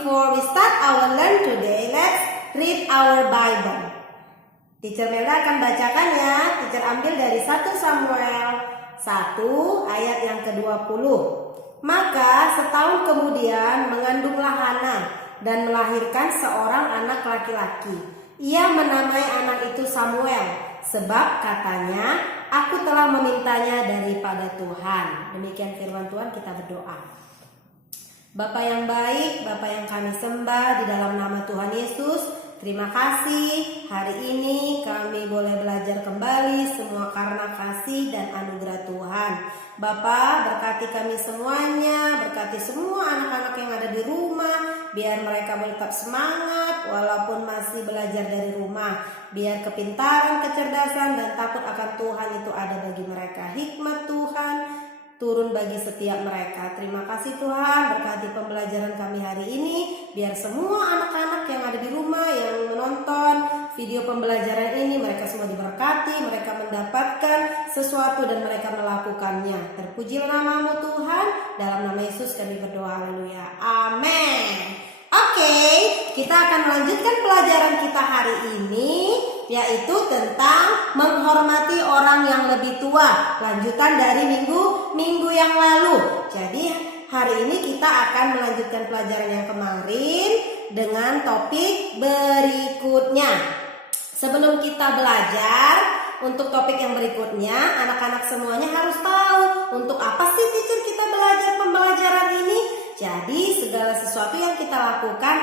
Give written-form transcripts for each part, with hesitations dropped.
before we start our learn today, let's read our Bible. Teacher Melda akan bacakan ya. Teacher ambil dari 1 Samuel 1 ayat yang ke-20. Maka setahun kemudian mengandunglah Hana dan melahirkan seorang anak laki-laki. Ia menamai anak itu Samuel, sebab katanya, aku telah memintanya daripada Tuhan. Demikian firman Tuhan, kita berdoa. Bapa yang baik, Bapa yang kami sembah di dalam nama Tuhan Yesus, terima kasih hari ini kami boleh belajar kembali semua karena kasih dan anugerah Tuhan. Bapa, berkati kami semuanya, berkati semua anak-anak yang ada di rumah, biar mereka tetap semangat walaupun masih belajar dari rumah. Biar kepintaran, kecerdasan, dan takut akan Tuhan itu ada bagi mereka. Hikmat Tuhan turun bagi setiap mereka. Terima kasih Tuhan, berkati pembelajaran kami hari ini. Biar semua anak-anak yang ada di rumah yang menonton video pembelajaran ini, mereka semua diberkati, mereka mendapatkan sesuatu dan mereka melakukannya. Terpujilah namamu Tuhan, dalam nama Yesus kami berdoa, haleluya, amin. Oke, kita akan melanjutkan pelajaran kita hari ini, yaitu tentang menghormati orang yang lebih tua. Lanjutan dari minggu yang lalu. Jadi hari ini kita akan melanjutkan pelajaran yang kemarin dengan topik berikutnya. Sebelum kita belajar untuk topik yang berikutnya, anak-anak semuanya harus tahu untuk apa sih teacher kita belajar pembelajaran ini. Jadi segala sesuatu yang kita lakukan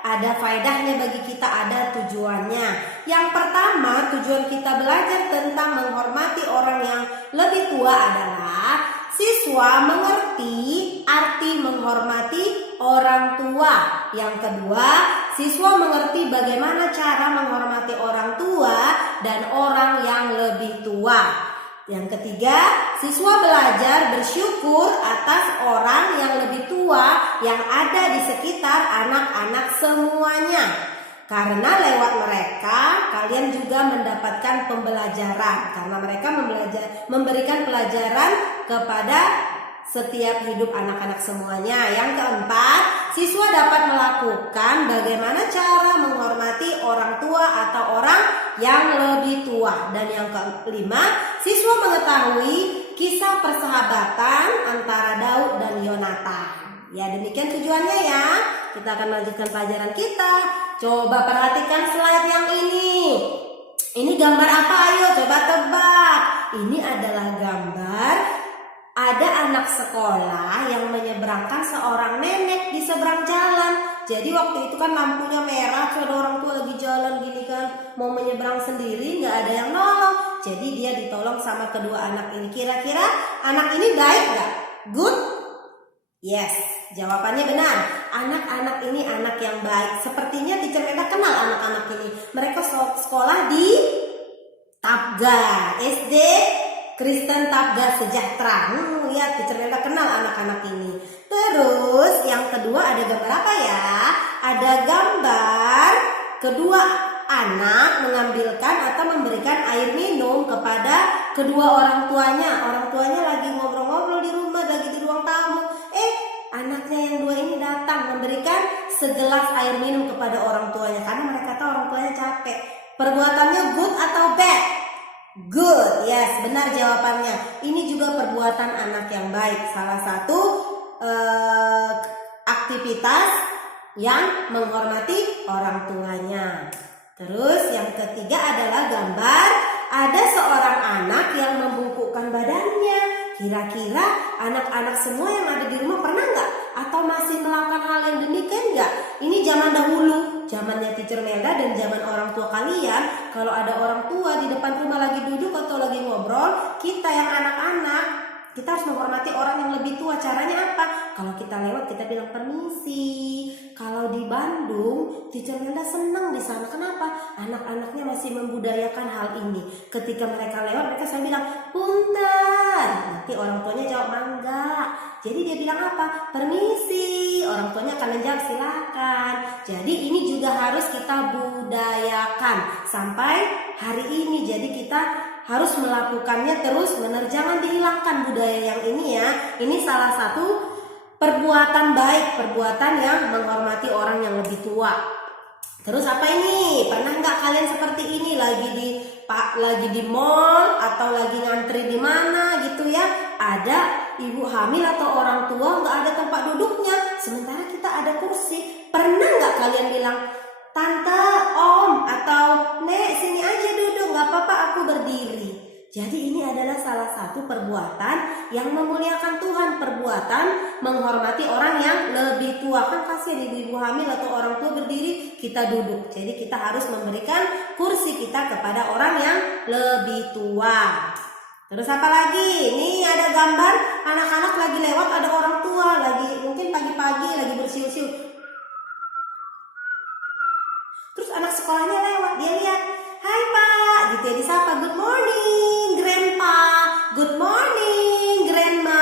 ada faedahnya bagi kita, ada tujuannya. Yang pertama, tujuan kita belajar tentang menghormati orang yang lebih tua adalah siswa mengerti arti menghormati orang tua. Yang kedua, siswa mengerti bagaimana cara menghormati orang tua dan orang yang lebih tua. Yang ketiga, siswa belajar bersyukur atas orang yang lebih tua yang ada di sekitar anak-anak semuanya. Karena lewat mereka, kalian juga mendapatkan pembelajaran. Karena mereka memberikan pelajaran kepada setiap hidup anak-anak semuanya. Yang keempat, siswa dapat melakukan bagaimana cara menghormati orang tua atau orang yang lebih tua. Dan yang kelima, siswa mengetahui kisah persahabatan antara Daud dan Yonatan. Ya, demikian tujuannya ya. Kita akan melanjutkan pelajaran kita. Coba perhatikan slide yang ini. Ini gambar apa? Ayo coba tebak. Ini adalah gambar ada anak sekolah yang menyeberangkan seorang nenek di seberang jalan. Jadi waktu itu kan lampunya merah, ada orang tua lagi jalan gini kan, mau menyeberang sendiri, nggak ada yang nolong. Jadi dia ditolong sama kedua anak ini. Kira-kira anak ini baik nggak? Good? Yes, jawabannya benar. Anak-anak ini anak yang baik. Sepertinya teacher Melda kenal anak-anak ini. Mereka sekolah di Tabga SD Kristen Tabga Sejahtera. Lihat, teacher Melda kenal anak-anak ini. Terus yang kedua ada gambar apa ya? Ada gambar kedua anak mengambilkan atau memberikan air minum kepada kedua orang tuanya. Orang tuanya lagi ngobrol-ngobrol di rumah, lagi di ruang tamu. Anaknya yang dua ini datang memberikan segelas air minum kepada orang tuanya karena mereka tahu orang tuanya capek. Perbuatannya good atau bad? Good, yes, benar jawabannya. Ini juga perbuatan anak yang baik. Salah satu aktivitas yang menghormati orang tuanya. Terus yang ketiga adalah gambar ada seorang anak yang membungkukkan badannya. Kira-kira anak-anak semua yang ada di rumah pernah nggak? Atau masih melakukan hal yang demikian nggak? Ini zaman dahulu, zamannya teacher Melda dan zaman orang tua kalian. Kalau ada orang tua di depan rumah lagi duduk atau lagi ngobrol, kita yang anak-anak, kita harus menghormati orang yang lebih tua. Caranya apa? Kalau kita lewat kita bilang permisi. Kalau di Bandung, teacher Melda senang di sana. Kenapa? Anak-anaknya masih membudayakan hal ini. Ketika mereka lewat, mereka selalu bilang punten. Nanti orang tuanya jawab mangga. Jadi dia bilang apa? Permisi. Orang tuanya akan menjawab silakan. Jadi ini juga harus kita budayakan sampai hari ini. Jadi kita harus melakukannya terus menerus. Jangan dihilangkan budaya yang ini ya. Ini salah satu perbuatan baik, perbuatan yang menghormati orang yang lebih tua. Terus apa ini? Pernah nggak kalian seperti ini lagi di mall atau lagi ngantri di mana gitu ya? Ada ibu hamil atau orang tua nggak ada tempat duduknya, sementara kita ada kursi. Pernah nggak kalian bilang, tante, om, atau nek sini aja duduk, nggak apa-apa aku berdiri. Jadi ini adalah salah satu perbuatan yang memuliakan Tuhan, perbuatan menghormati orang yang lebih tua. Kan kasihan ibu hamil atau orang tua berdiri, kita duduk. Jadi kita harus memberikan kursi kita kepada orang yang lebih tua. Terus apa lagi? Ini ada gambar anak-anak lagi lewat, ada orang tua lagi mungkin pagi-pagi lagi bersiul-siul. Terus anak sekolahnya lewat, dia lihat, "Hai Pak," gitu ya, disapa, "Good morning Grandpa, good morning Grandma."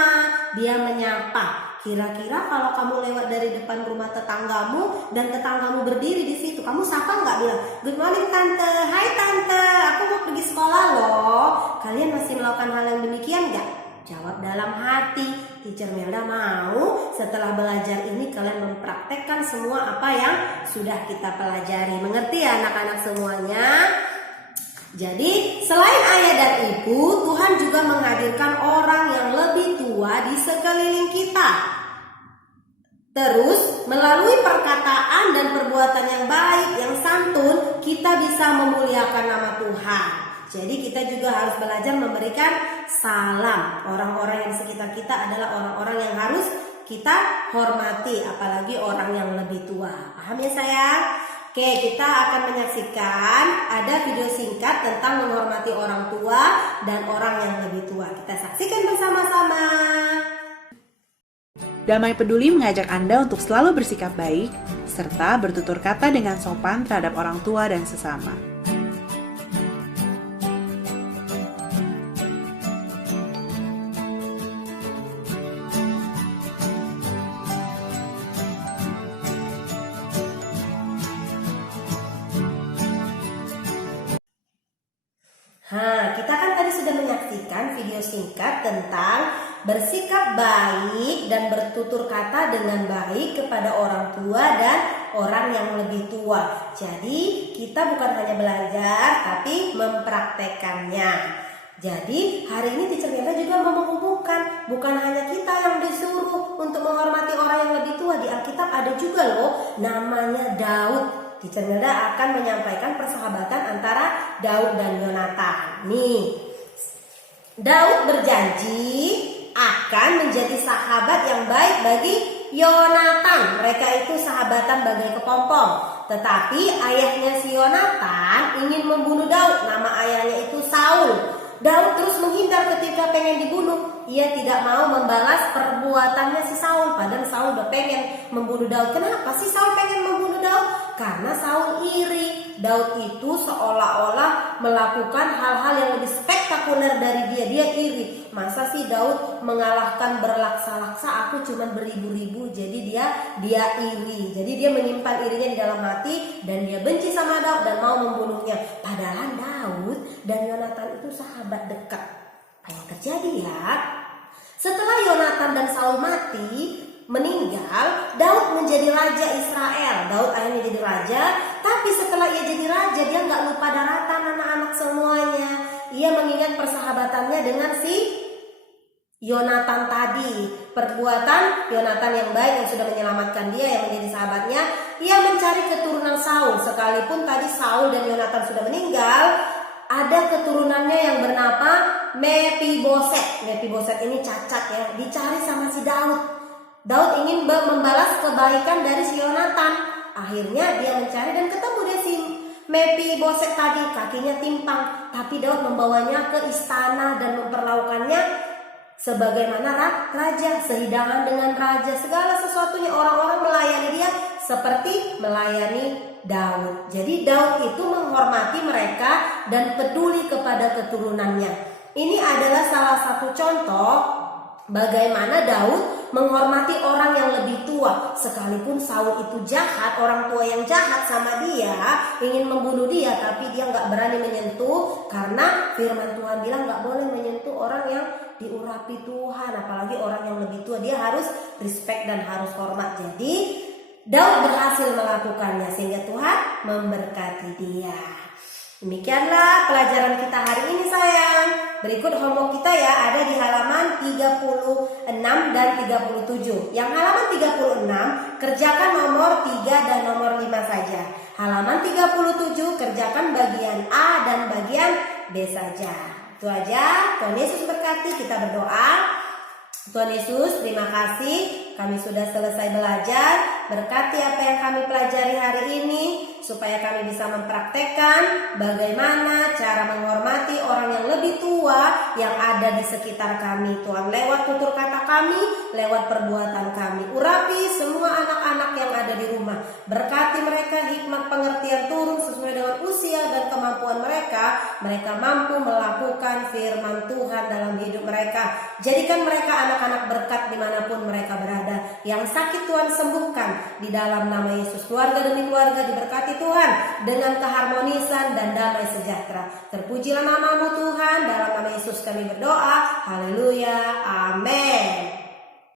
Dia menyapa. Kira-kira kalau kamu lewat dari depan rumah tetanggamu dan tetanggamu berdiri di situ, kamu sapa nggak, bilang, "Good morning Tante, hai Tante, aku mau pergi sekolah loh." Kalian masih melakukan hal yang demikian nggak? Jawab dalam hati. Teacher Melda mau setelah belajar ini kalian mempraktekkan semua apa yang sudah kita pelajari. Mengerti ya anak-anak semuanya? Jadi selain ayah dan ibu, Tuhan juga menghadirkan orang yang lebih tua di sekeliling kita. Terus melalui perkataan dan perbuatan yang baik, yang santun, kita bisa memuliakan nama Tuhan. Jadi kita juga harus belajar memberikan salam. Orang-orang yang di sekitar kita adalah orang-orang yang harus kita hormati, apalagi orang yang lebih tua. Paham ya sayang? Oke, kita akan menyaksikan ada video singkat tentang menghormati orang tua dan orang yang lebih tua. Kita saksikan bersama-sama. Damai Peduli mengajak Anda untuk selalu bersikap baik, serta bertutur kata dengan sopan terhadap orang tua dan sesama. Kita kan tadi sudah menyaksikan video singkat tentang bersikap baik dan bertutur kata dengan baik kepada orang tua dan orang yang lebih tua. Jadi kita bukan hanya belajar tapi mempraktekannya. Jadi hari ini Teacher Melda juga mau menghubungkan, bukan hanya kita yang disuruh untuk menghormati orang yang lebih tua. Di Alkitab ada juga loh namanya Daud. Teacher Melda akan menyampaikan persahabatan antara Daud dan Yonatan. Nih, Daud berjanji akan menjadi sahabat yang baik bagi Yonatan. Mereka itu sahabatan bagai kepompong. Tetapi ayahnya si Yonatan ingin membunuh Daud. Nama ayahnya itu Saul. Daud terus menghindar ketika pengen dibunuh. Ia tidak mau membalas perbuatannya si Saul. Padahal Saul udah pengen membunuh Daud. Kenapa sih Saul pengen membunuh Daud? Karena Saul iri. Daud itu seolah-olah melakukan hal-hal yang lebih spektakuler dari dia. Dia iri. Masa sih Daud mengalahkan berlaksa-laksa, aku cuma beribu-ribu. Jadi dia iri. Jadi dia menyimpan irinya di dalam hati dan dia benci sama Daud dan mau membunuhnya. Padahal Daud dan Yonatan itu sahabat dekat. Apa yang terjadi ya? Setelah Yonatan dan Saul meninggal, Daud menjadi raja Israel. Daud akhirnya jadi raja, tapi setelah ia jadi raja, dia nggak lupa daratan anak-anak semuanya. Ia mengingat persahabatannya dengan si Yonatan tadi. Perbuatan Yonatan yang baik yang sudah menyelamatkan dia, yang menjadi sahabatnya. Ia mencari keturunan Saul. Sekalipun tadi Saul dan Yonatan sudah meninggal, ada keturunannya yang bernama Mephiboset. Mephiboset ini cacat ya, dicari sama si Daud. Daud ingin membalas kebaikan dari si Yonatan. Akhirnya dia mencari dan ketemu dia si Mephiboset tadi, kakinya timpang. Tapi Daud membawanya ke istana dan memperlakukannya sebagaimana raja, sehidangan dengan raja. Segala sesuatunya orang-orang melayani dia seperti melayani Daud. Jadi Daud itu menghormati mereka dan peduli kepada keturunannya. Ini adalah salah satu contoh bagaimana Daud menghormati orang yang lebih tua. Sekalipun Saul itu jahat, orang tua yang jahat sama dia, ingin membunuh dia, tapi dia nggak berani menyentuh karena firman Tuhan bilang nggak boleh menyentuh orang yang diurapi Tuhan, apalagi orang yang lebih tua. Dia harus respect dan harus hormat. Jadi Daud berhasil melakukannya sehingga Tuhan memberkati dia. Demikianlah pelajaran kita hari ini sayang. Berikut homework kita ya, ada di halaman 36 dan 37. Yang halaman 36 kerjakan nomor 3 dan nomor 5 saja. Halaman 37 kerjakan bagian A dan bagian B saja. Itu aja. Tuhan Yesus berkati, kita berdoa. Tuhan Yesus, terima kasih kami sudah selesai belajar. Berkati apa yang kami pelajari hari ini, supaya kami bisa mempraktekkan bagaimana cara menghormati orang yang lebih tua yang ada di sekitar kami. Tuhan, lewat tutur kata kami, lewat perbuatan kami. Urapi semua anak-anak yang ada di rumah. Berkati mereka, hikmat pengertian turun sesuai dengan usia dan kemampuan mereka. Mereka mampu melakukan firman Tuhan dalam hidup mereka. Jadikan mereka anak-anak berkat dimanapun mereka berada. Yang sakit Tuhan sembuhkan di dalam nama Yesus. Keluarga demi keluarga diberkati Tuhan dengan keharmonisan dan damai sejahtera. Terpujilah namamu Tuhan. Dalam nama Yesus kami berdoa. Haleluya. Amin.